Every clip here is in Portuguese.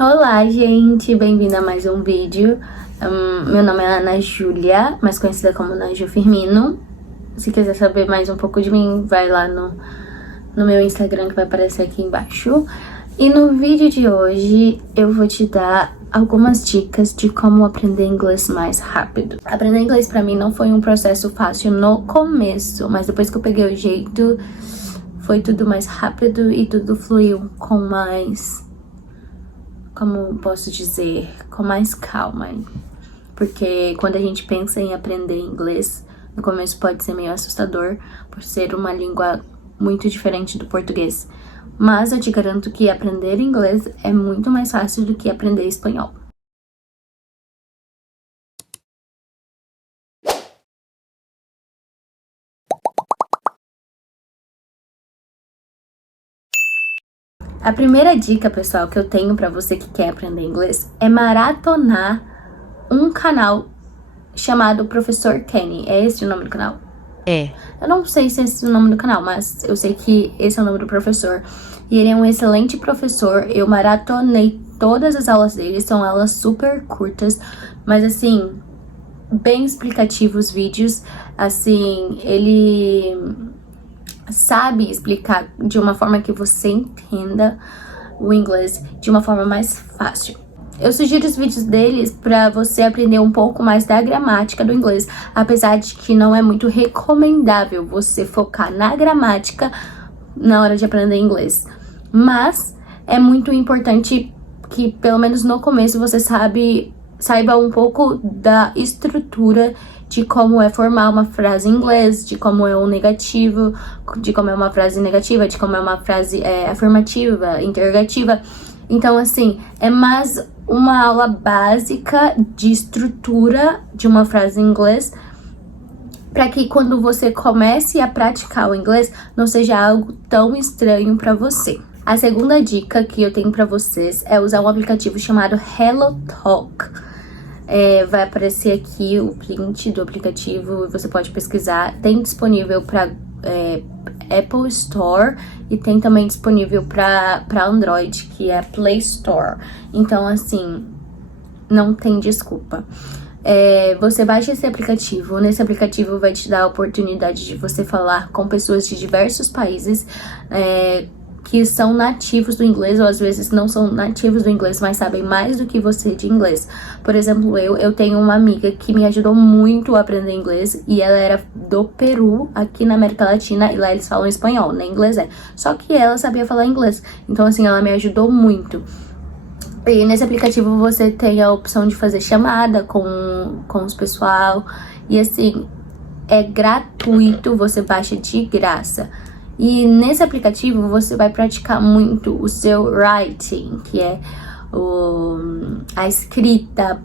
Olá, gente! Bem-vinda a mais um vídeo. Meu nome é Ana Júlia, mais conhecida como Naju Firmino. Se quiser saber mais um pouco de mim, vai lá no meu Instagram que vai aparecer aqui embaixo. E no vídeo de hoje eu vou te dar algumas dicas de como aprender inglês mais rápido. Aprender inglês pra mim não foi um processo fácil no começo, mas depois que eu peguei o jeito, foi tudo mais rápido e tudo fluiu com mais... como posso dizer, com mais calma. Porque quando a gente pensa em aprender inglês, no começo pode ser meio assustador, por ser uma língua muito diferente do português. Mas eu te garanto que aprender inglês é muito mais fácil do que aprender espanhol. A primeira dica, pessoal, que eu tenho pra você que quer aprender inglês é maratonar um canal chamado Professor Kenny. É esse o nome do canal? É. Eu não sei se é esse o nome do canal, mas eu sei que esse é o nome do professor. E ele é um excelente professor. Eu maratonei todas as aulas dele, são aulas super curtas, mas assim, bem explicativos os vídeos. Assim, ele sabe explicar de uma forma que você entenda o inglês de uma forma mais fácil. Eu sugiro os vídeos deles para você aprender um pouco mais da gramática do inglês, apesar de que não é muito recomendável você focar na gramática na hora de aprender inglês. Mas é muito importante que, pelo menos no começo, você saiba um pouco da estrutura de como é formar uma frase em inglês, de como é um negativo, de como é uma frase negativa, de como é uma frase afirmativa, interrogativa. Então, assim, é mais uma aula básica de estrutura de uma frase em inglês, para que quando você comece a praticar o inglês, não seja algo tão estranho para você. A segunda dica que eu tenho para vocês é usar um aplicativo chamado HelloTalk. Vai aparecer aqui o print do aplicativo, você pode pesquisar. Tem disponível para Apple Store e tem também disponível para Android, que é Play Store. Então, assim, não tem desculpa. Você baixa esse aplicativo. Nesse aplicativo vai te dar a oportunidade de você falar com pessoas de diversos países que são nativos do inglês, ou às vezes não são nativos do inglês, mas sabem mais do que você de inglês. Por exemplo, eu tenho uma amiga que me ajudou muito a aprender inglês, e ela era do Peru, aqui na América Latina, e lá eles falam espanhol, nem inglês Só que ela sabia falar inglês, então assim, ela me ajudou muito. E nesse aplicativo você tem a opção de fazer chamada com os pessoal, e assim, é gratuito, você baixa de graça. E nesse aplicativo você vai praticar muito o seu writing, que é a escrita,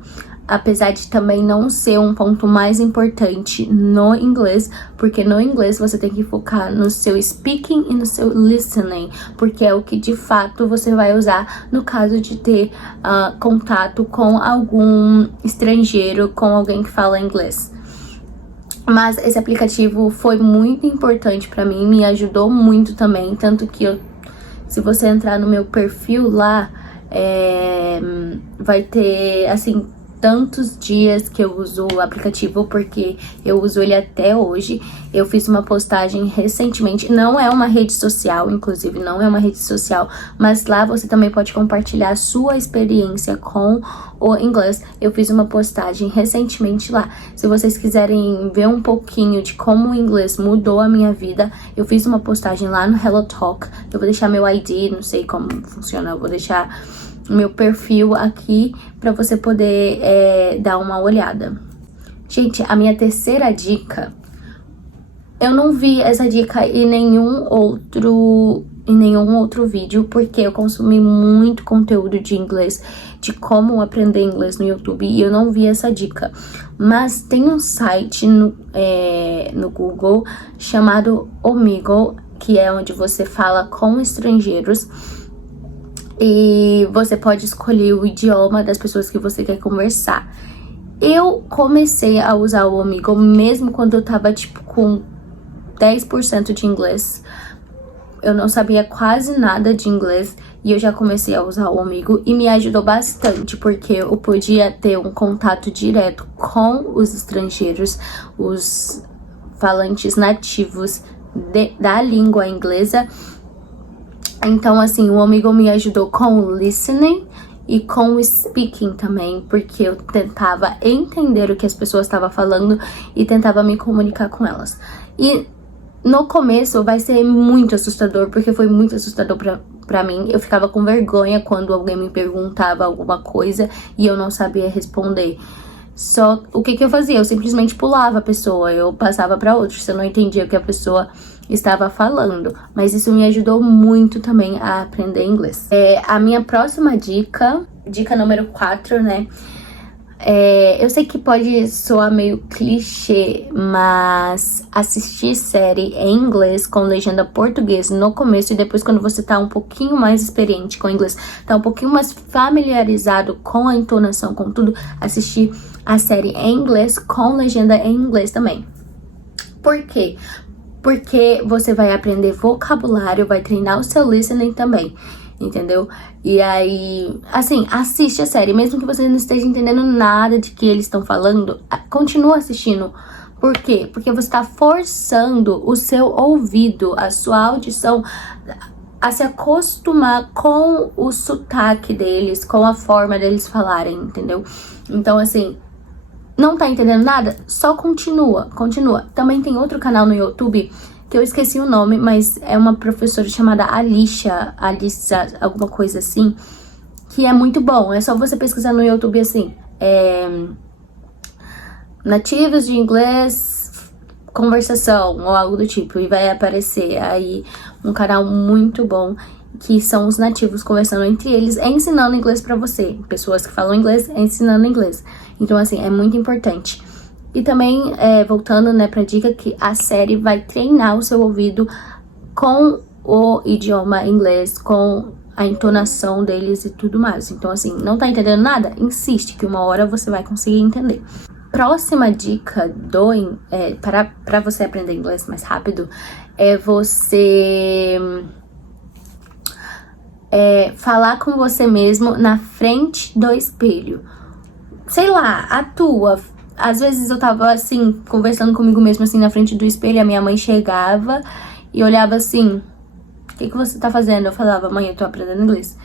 apesar de também não ser um ponto mais importante no inglês, porque no inglês você tem que focar no seu speaking e no seu listening, porque é o que de fato você vai usar no caso de ter contato com algum estrangeiro, com alguém que fala inglês. Mas esse aplicativo foi muito importante pra mim, me ajudou muito também, tanto que se você entrar no meu perfil lá, vai ter, assim, tantos dias que eu uso o aplicativo, porque eu uso ele até hoje. Eu fiz uma postagem recentemente, não é uma rede social, inclusive não é uma rede social, mas lá você também pode compartilhar a sua experiência com o inglês. Eu fiz uma postagem recentemente lá. Se vocês quiserem ver um pouquinho de como o inglês mudou a minha vida, eu fiz uma postagem lá no HelloTalk. Eu vou deixar meu ID, não sei como funciona, eu vou deixar meu perfil aqui para você poder dar uma olhada. Gente, a minha terceira dica, eu não vi essa dica em nenhum outro vídeo, porque eu consumi muito conteúdo de inglês, de como aprender inglês no YouTube, e eu não vi essa dica. Mas tem um site no Google chamado Omegle, que é onde você fala com estrangeiros, e você pode escolher o idioma das pessoas que você quer conversar. Eu comecei a usar o Omegle mesmo quando eu tava, tipo, com 10% de inglês. Eu não sabia quase nada de inglês. e eu já comecei a usar o Omigo e me ajudou bastante, porque eu podia ter um contato direto com os estrangeiros, os falantes nativos da língua inglesa. Então, assim, o Omigo me ajudou com o listening e com o speaking também, porque eu tentava entender o que as pessoas estavam falando e tentava me comunicar com elas. E no começo vai ser muito assustador, porque foi muito assustador pra mim. Eu ficava com vergonha quando alguém me perguntava alguma coisa e eu não sabia responder. Só o que eu fazia? Eu simplesmente pulava a pessoa, eu passava pra outra, se eu não entendia o que a pessoa estava falando. Mas isso me ajudou muito também a aprender inglês. A minha próxima dica número 4, né? Eu sei que pode soar meio clichê, mas assistir série em inglês com legenda português no começo e depois quando você tá um pouquinho mais experiente com o inglês, tá um pouquinho mais familiarizado com a entonação, com tudo, assistir a série em inglês com legenda em inglês também. Por quê? Porque você vai aprender vocabulário, vai treinar o seu listening também, entendeu? E aí, assim, assiste a série, mesmo que você não esteja entendendo nada de que eles estão falando, continua assistindo. Por quê? Porque você está forçando o seu ouvido, a sua audição, a se acostumar com o sotaque deles, com a forma deles falarem, entendeu? Então, assim, não tá entendendo nada? Só continua. Também tem outro canal no YouTube que eu esqueci o nome, mas é uma professora chamada Alicia, alguma coisa assim, que é muito bom. É só você pesquisar no YouTube assim, nativos de inglês, conversação ou algo do tipo, e vai aparecer aí um canal muito bom, que são os nativos conversando entre eles, ensinando inglês pra você. Pessoas que falam inglês ensinando inglês. Então, assim, é muito importante. E também, voltando, né, pra dica, que a série vai treinar o seu ouvido com o idioma inglês, com a entonação deles e tudo mais. Então, assim, não tá entendendo nada? Insiste, que uma hora você vai conseguir entender. Próxima dica para você aprender inglês mais rápido é você falar com você mesmo na frente do espelho. Sei lá, atua. Às vezes eu tava assim, conversando comigo mesmo assim na frente do espelho, a minha mãe chegava e olhava assim: o que você tá fazendo? Eu falava: mãe, eu tô aprendendo inglês.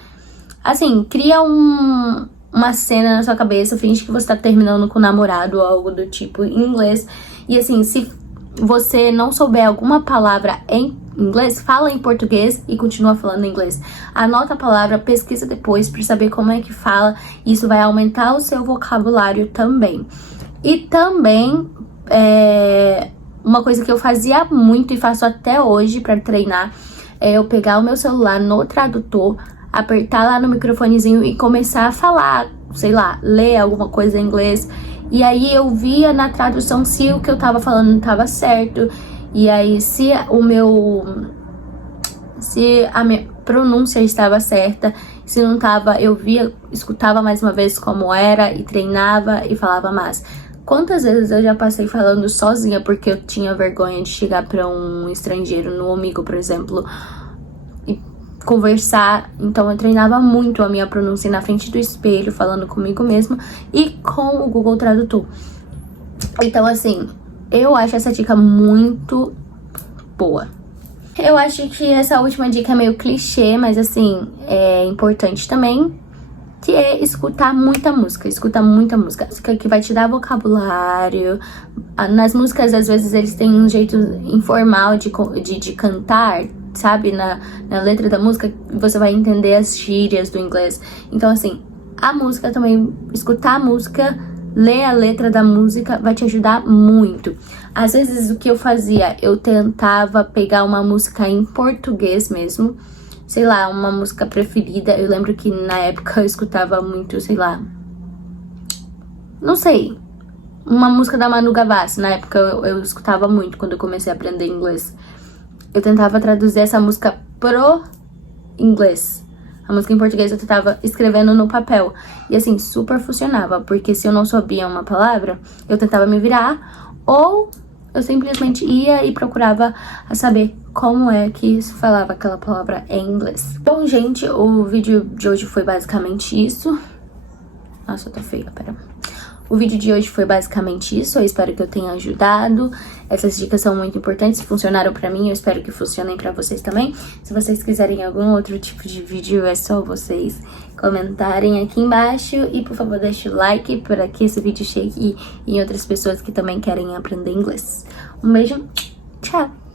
Assim, cria uma cena na sua cabeça, finge que você tá terminando com o namorado ou algo do tipo em inglês. E assim, se você não souber alguma palavra em inglês, fala em português e continua falando em inglês. Anota a palavra, pesquisa depois pra saber como é que fala. Isso vai aumentar o seu vocabulário também. E também, uma coisa que eu fazia muito e faço até hoje pra treinar, é eu pegar o meu celular no tradutor, apertar lá no microfonezinho e começar a falar, sei lá, ler alguma coisa em inglês. E aí eu via na tradução se o que eu tava falando não tava certo. E aí se a minha pronúncia estava certa. Se não tava, eu via, escutava mais uma vez como era e treinava e falava mais. Quantas vezes eu já passei falando sozinha porque eu tinha vergonha de chegar pra um estrangeiro, no Omigo, por exemplo, e conversar. Então eu treinava muito a minha pronúncia na frente do espelho, falando comigo mesma e com o Google Tradutor. Então, assim, eu acho essa dica muito boa. Eu acho que essa última dica é meio clichê, mas assim, é importante também, que é escutar muita música. Escuta muita música que vai te dar vocabulário. Nas músicas, às vezes, eles têm um jeito informal de cantar, sabe? Na letra da música, você vai entender as gírias do inglês. Então, assim, a música também, escutar a música, ler a letra da música vai te ajudar muito. Às vezes, o que eu fazia? Eu tentava pegar uma música em português mesmo, sei lá, uma música preferida. Eu lembro que na época eu escutava muito, sei lá, não sei, uma música da Manu Gavassi. Na época eu escutava muito quando eu comecei a aprender inglês. Eu tentava traduzir essa música pro inglês. A música em português eu tentava escrevendo no papel. E assim, super funcionava, porque se eu não sabia uma palavra, eu tentava me virar ou Eu simplesmente ia e procurava saber como é que se falava aquela palavra em inglês. Bom, gente, o vídeo de hoje foi basicamente isso. Nossa, tá feia, pera. O vídeo de hoje foi basicamente isso, eu espero que eu tenha ajudado. Essas dicas são muito importantes, funcionaram pra mim, eu espero que funcionem pra vocês também. Se vocês quiserem algum outro tipo de vídeo, é só vocês comentarem aqui embaixo. E por favor, deixe o like para que esse vídeo chegue em outras pessoas que também querem aprender inglês. Um beijo, tchau!